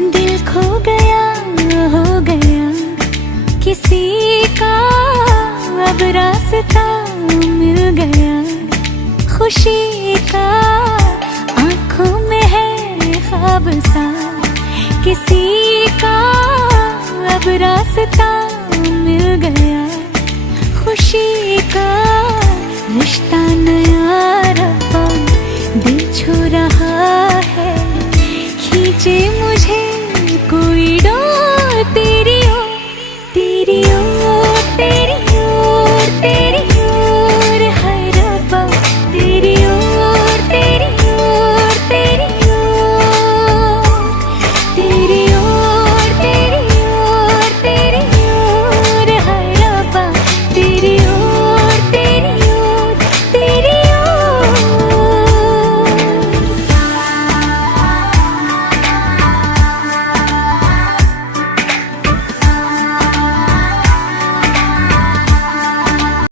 दिल खो गया, हो गया किसी का, अब रास्ता मिल गया खुशी का। आंखों में है ख्वाब सा किसी का, अब रास्ता मिल गया खुशी का। रिश्ता नया रब्बा दिल छू रहा है, खींचे मुझे